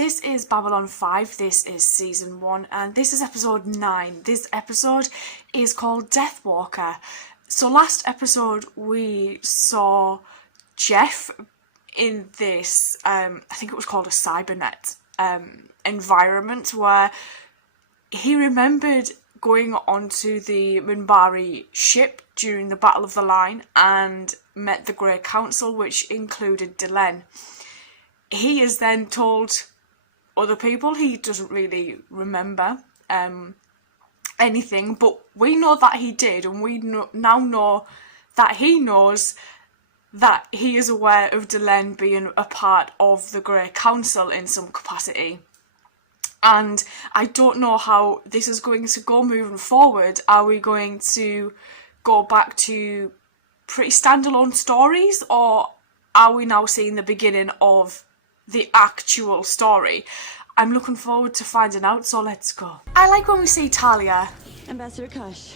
this is Babylon 5, this is Season 1, and this is Episode 9. This episode is called Deathwalker. So last episode we saw Jeff in this, I think it was called a cybernet environment, where he remembered going onto the Minbari ship during the Battle of the Line and met the Grey Council, which included Delenn. He is then told other people he doesn't really remember anything, but we know that he did, and we now know that he knows that he is aware of Delenn being a part of the Grey Council in some capacity. And I don't know how this is going to go moving forward. Are we going to go back to pretty standalone stories, or are we now seeing the beginning of the actual story? I'm looking forward to finding out, so let's go. I like when we see Talia. Ambassador Kush,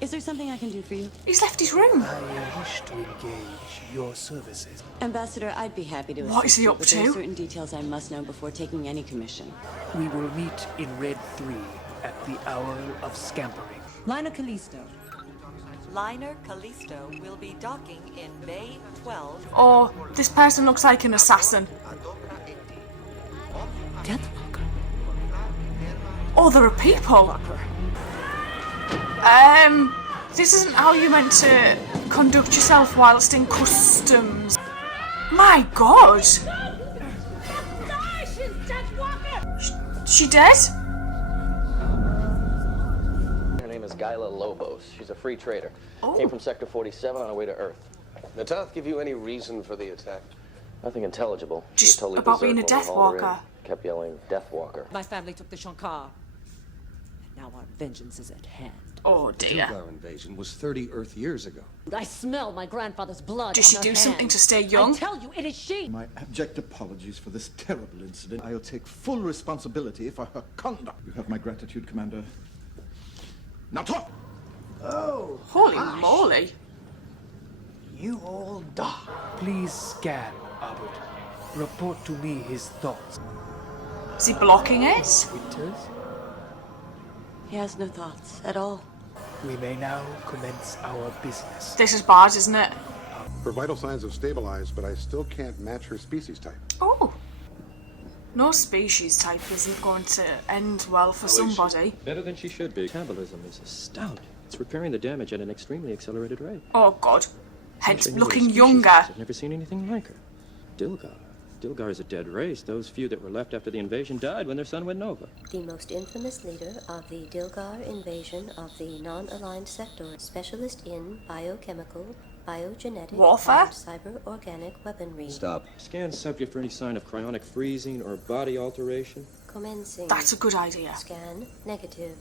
is there something I can do for you? He's left his room. I wish to engage your services. Ambassador, I'd be happy to assist. What is he up but there are to? certain details I must know before taking any commission. We will meet in Red 3 at the hour of scampering. Liner Callisto. Liner Callisto will be docking in Bay 12. Oh, this person looks like an assassin. Deathwalker. Oh, there are people. This isn't how you meant to conduct yourself whilst in customs. My God. She dead? Her name is Guyla Lobos. She's a free trader. Oh. Came from Sector 47 on her way to Earth. Did Toth give you any reason for the attack? Nothing intelligible. She Just was totally about being a berserk when we hauled her Deathwalker. in. Kept yelling, Deathwalker. My family took the Shankar. And now our vengeance is at hand. Oh dear. Dilgar invasion was 30 Earth years ago. I smell my grandfather's blood. Does she on her do something hands. to stay young? I tell you, it is she. My abject apologies for this terrible incident. I'll take full responsibility for her conduct. You have my gratitude, Commander. Now talk! Oh, Holy moly. you all die. Please scan, Albert. Report to me his thoughts. Is he blocking it? Winters, He has no thoughts at all. we may now commence our business. This is bad, isn't it? Her vital signs have stabilized, but I still can't match her species type. Oh. No species type isn't going to end well for somebody. Better than she should be. Metabolism is astounding. It's repairing the damage at an extremely accelerated rate. Oh God. Hence Actually, no other looking species younger. I've never seen anything like her. Dilgar. Dilgar is a dead race. Those few that were left after the invasion died when their sun went nova. The most infamous leader of the Dilgar invasion of the non-aligned sector, specialist in biochemical, biogenetic, Warfare? and cyber-organic weaponry. Stop. Scan subject for any sign of cryonic freezing or body alteration. Commencing. That's a good idea. Scan negative.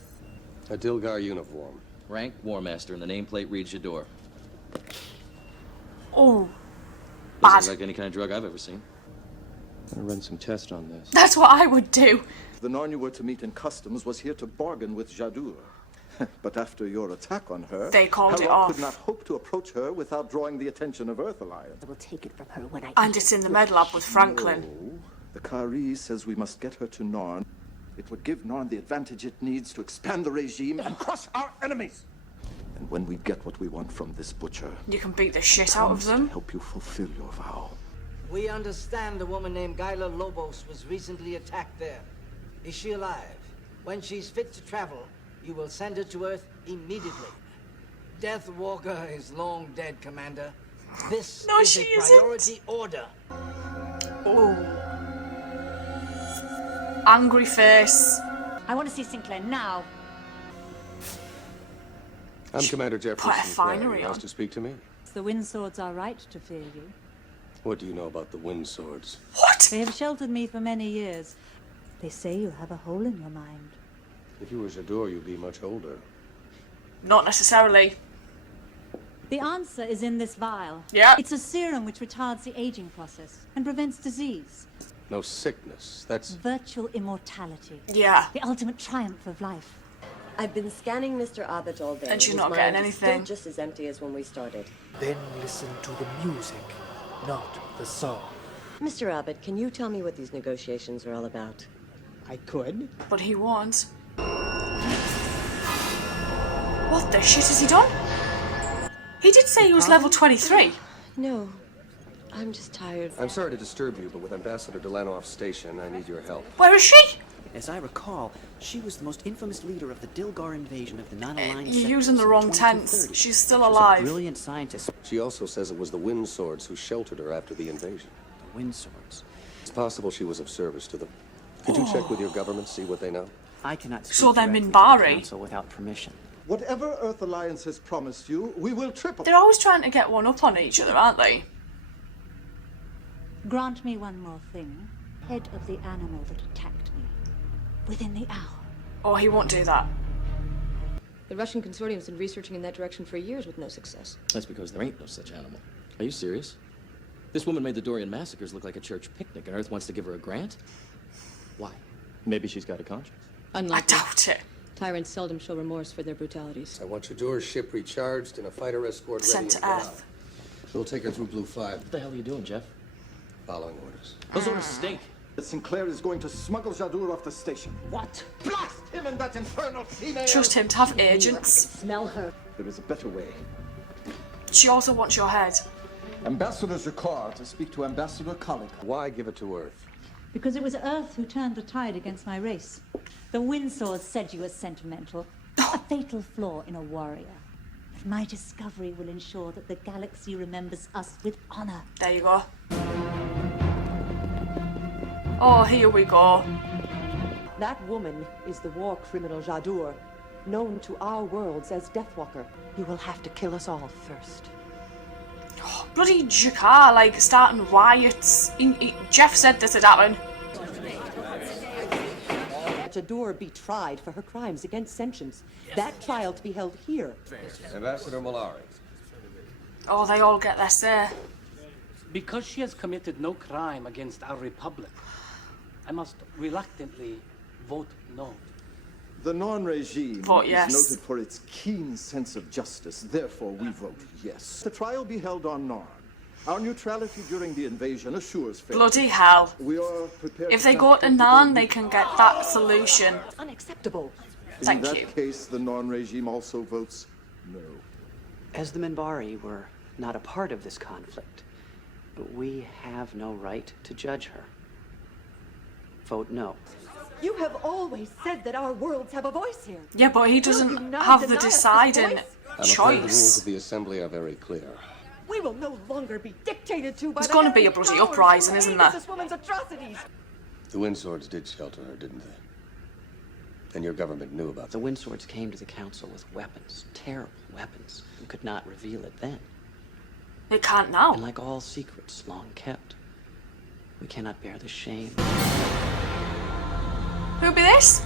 A Dilgar uniform. Rank War Master, and the nameplate reads Jador. Oh. Doesn't Bad. look like any kind of drug I've ever seen. I'm gonna run some tests on this. That's what I would do. The Narn you were to meet in customs was here to bargain with Jadur. But after your attack on her, They called it Harrock off. could not hope to approach her without drawing the attention of Earth Alliance. I will take it from her when I And it's in the med lab with Franklin. No. The Kari says we must get her to Narn. It would give Narn the advantage it needs to expand the regime and crush our enemies. And when we get what we want from this butcher, You can beat the shit out of promise them. to help you fulfill your vow. We understand a woman named Guyla Lobos was recently attacked there. Is she alive? When she's fit to travel, you will send her to Earth immediately. Deathwalker is long dead, Commander. This No, is she a isn't. priority order. Oh. Angry face. I want to see Sinclair now. I'm Commander Jeffrey Put a Sinclair. finery You asked on. to speak to me? The Windswords are right to fear you. What do you know about the wind swords? What? They have sheltered me for many years. They say you have a hole in your mind. If you were Jador, you'd be much older. Not necessarily. The answer is in this vial. Yeah. It's a serum which retards the aging process and prevents disease. No sickness. That's... Virtual immortality. Yeah. The ultimate triumph of life. I've been scanning Mr. Abbott all day. And she's His not mind getting is anything. Still just as empty as when we started. Then listen to the music, not the song. Mr. Abbott, can you tell me what these negotiations are all about? I could. But he won't. What the shit has he done? He did say he was level 23. No. I'm just tired. I'm sorry to disturb you, but with Ambassador Delano off station, I need your help. Where is she? As I recall, she was the most infamous leader of the Dilgar invasion of the non-aligned You're using the wrong tense. She's still alive. She was a brilliant scientist. She also says it was the Wind Swords who sheltered her after the invasion. The Wind Swords. It's possible she was of service to them. Could you check with your government, see what they know? I cannot speak So they're directly to the Minbari. Council without permission. Whatever Earth Alliance has promised you, we will triple. They're always trying to get one up on each other, aren't they? Grant me one more thing. Head of the animal that attacked me. Within the hour. Oh, he won't do that. The Russian consortium's been researching in that direction for years with no success. That's because there ain't no such animal. Are you serious? This woman made the Dorian massacres look like a church picnic, and Earth wants to give her a grant? Why? Maybe she's got a conscience. Unlikely. I doubt it. Tyrants seldom show remorse for their brutalities. I want Shadur's ship recharged and a fighter escort ready Sent to to get Earth. out. We'll take her through Blue 5. What the hell are you doing, Jeff? Following orders. Those orders stink. Sinclair is going to smuggle Jadur off the station. What? Blast him and that infernal female! Trust him to have agents. Smell her. There is a better way. She also wants your head. Ambassador Jakar to speak to Ambassador Kalika. Why give it to Earth? Because it was Earth who turned the tide against my race. The Windsors said you were sentimental. A fatal flaw in a warrior. But my discovery will ensure that the galaxy remembers us with honor. There you go. Oh, here we go. That woman is the war criminal Jadur, known to our worlds as Deathwalker. You will have to kill us all first. Oh, bloody Jakar, like, starting riots. Jeff said this would happen. Jadur be tried for her crimes against sentience. That trial to be held here. Ambassador Malari. Oh, they all get their say. Because she has committed no crime against our republic, I must reluctantly vote no. The Norn regime Vote is yes. noted for its keen sense of justice. Therefore, we vote yes. The trial be held on Norn. Our neutrality during the invasion assures fairness. Bloody hell. We are prepared If they go to Narn, they can get that solution. Unacceptable. Thank In that you. case, the Norn regime also votes no. As the Minbari were not a part of this conflict, we have no right to judge her. Vote no. You have always said that our worlds have a voice here. Yeah, but he Will you doesn't not have the deny us this deciding voice? I'm afraid the rules choice. of the Assembly are very clear. We will no longer be dictated to by There's the gonna be a very bloody powers uprising, who isn't aid there? This woman's atrocities. The Wind Swords did shelter her, didn't they? And your government knew about The them. Wind Swords came to the Council with weapons, terrible weapons, and could not reveal it then. They can't now. And like all secrets long kept, we cannot bear the shame. Who'll be this?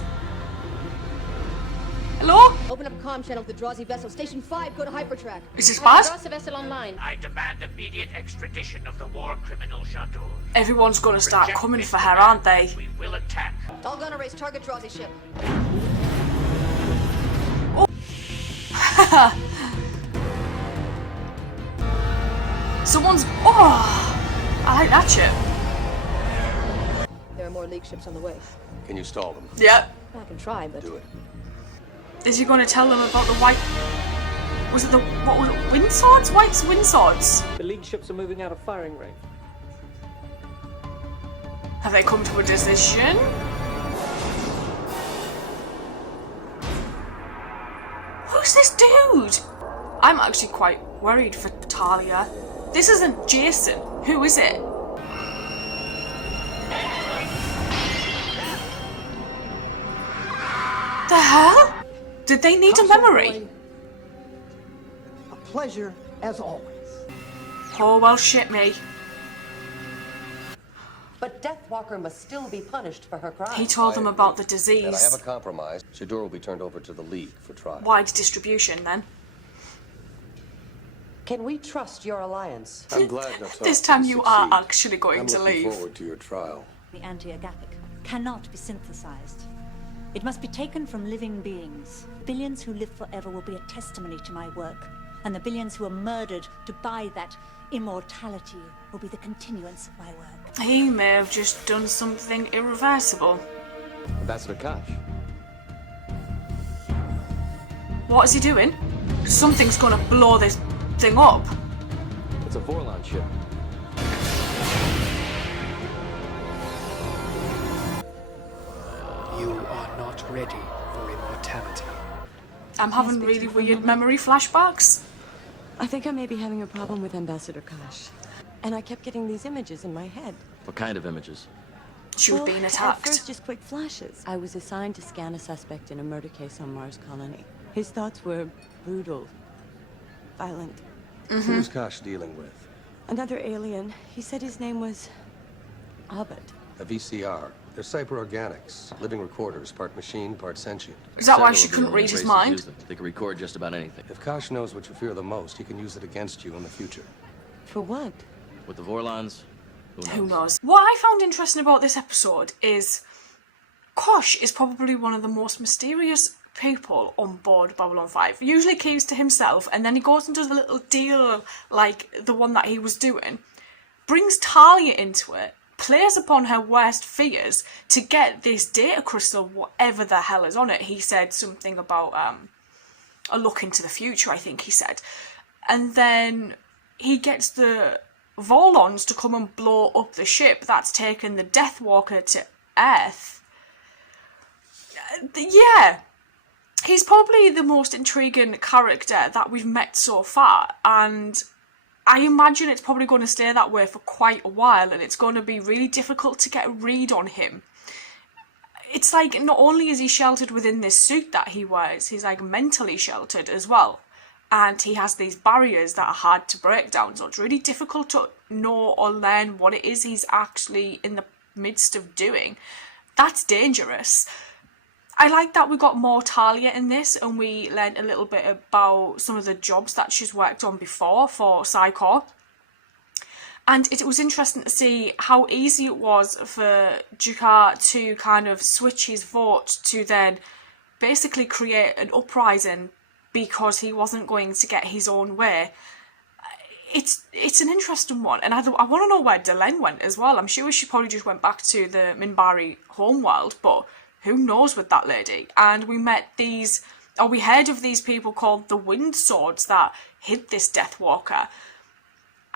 Hello? Open up comm channel to the Drazi vessel. Station 5, go to hypertrack. Is this bad? Drazi vessel online. I demand immediate extradition of the war criminal Jadur. Everyone's gonna start Reject coming this for her, demand. aren't they? We will attack. All gunner race, target Drazi ship. Someone's. Oh! I like that ship. There are more League ships on the way. Can you stall them? Yep. I can try, but... Do it. Is he gonna tell them about the white. Was it the. What was it? Wind swords? White wind swords? The League ships are moving out of firing range. Have they come to a decision? Who's this dude? I'm actually quite worried for Talia. This isn't Jason. Who is it? The hell? Did they need a memory? A pleasure, as always. Oh, well, shit me. But Deathwalker must still be punished for her crimes. He told them about the And I have disease. a compromise. Shadur will be turned over to the League for trial. Wide distribution, then. Can we trust your alliance? I'm glad Natasha This time you are succeed. actually going I'm to looking leave. forward to your trial. The anti-agaphic cannot be synthesized. It must be taken from living beings. Billions who live forever will be a testimony to my work. And the billions who were murdered to buy that immortality will be the continuance of my work. He may have just done something irreversible. Ambassador Kosh. What is he doing? Something's gonna blow this thing up. It's a Vorlon ship. You are not ready for immortality. I'm having really weird memory flashbacks. I think I may be having a problem with Ambassador Kosh. And I kept getting these images in my head. What kind of images? She was being attacked. At first, just quick flashes. I was assigned to scan a suspect in a murder case on Mars colony. His thoughts were brutal, violent. Who's Kosh dealing with? Another alien. He said his name was Abed. A VCR. They're cyber-organics. Living recorders, part machine, part sentient. Is that why Several she of the couldn't alien read his races mind? use them. They can record just about anything. If Kosh knows what you fear the most, he can use it against you in the future. For what? With the Vorlons, Who knows? What I found interesting about this episode is Kosh is probably one of the most mysterious people on board Babylon 5. He usually keeps to himself, and then he goes and does a little deal like the one that he was doing, brings Talia into it, plays upon her worst fears to get this data crystal, whatever the hell is on it. He said something about a look into the future, I think he said. And then he gets the Vorlons to come and blow up the ship that's taken the Deathwalker to Earth. Yeah, he's probably the most intriguing character that we've met so far, and I imagine it's probably going to stay that way for quite a while, and it's going to be really difficult to get a read on him. It's like, not only is he sheltered within this suit that he wears, he's like mentally sheltered as well. And he has these barriers that are hard to break down, so it's really difficult to know or learn what it is he's actually in the midst of doing. That's dangerous. I like that we got more Talia in this, and we learned a little bit about some of the jobs that she's worked on before for Psycho. And it was interesting to see how easy it was for Jakar to kind of switch his vote to then basically create an uprising because he wasn't going to get his own way. It's an interesting one, and I want to know where Delenn went as well. I'm sure she probably just went back to the Minbari homeworld, but who knows with that lady. And we heard of these people called the Wind Swords that hid this Deathwalker.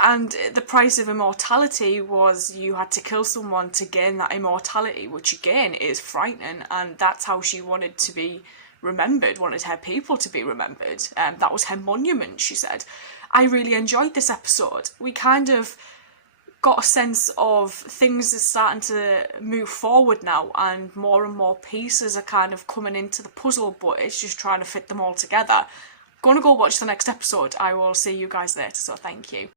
And the price of immortality was you had to kill someone to gain that immortality, which again is frightening, and that's how she wanted to be remembered, wanted her people to be remembered. That was her monument, she said. I really enjoyed this episode. We kind of got a sense of things are starting to move forward now, and more pieces are kind of coming into the puzzle, but it's just trying to fit them all together. Gonna go watch the next episode. I will see you guys later, so thank you.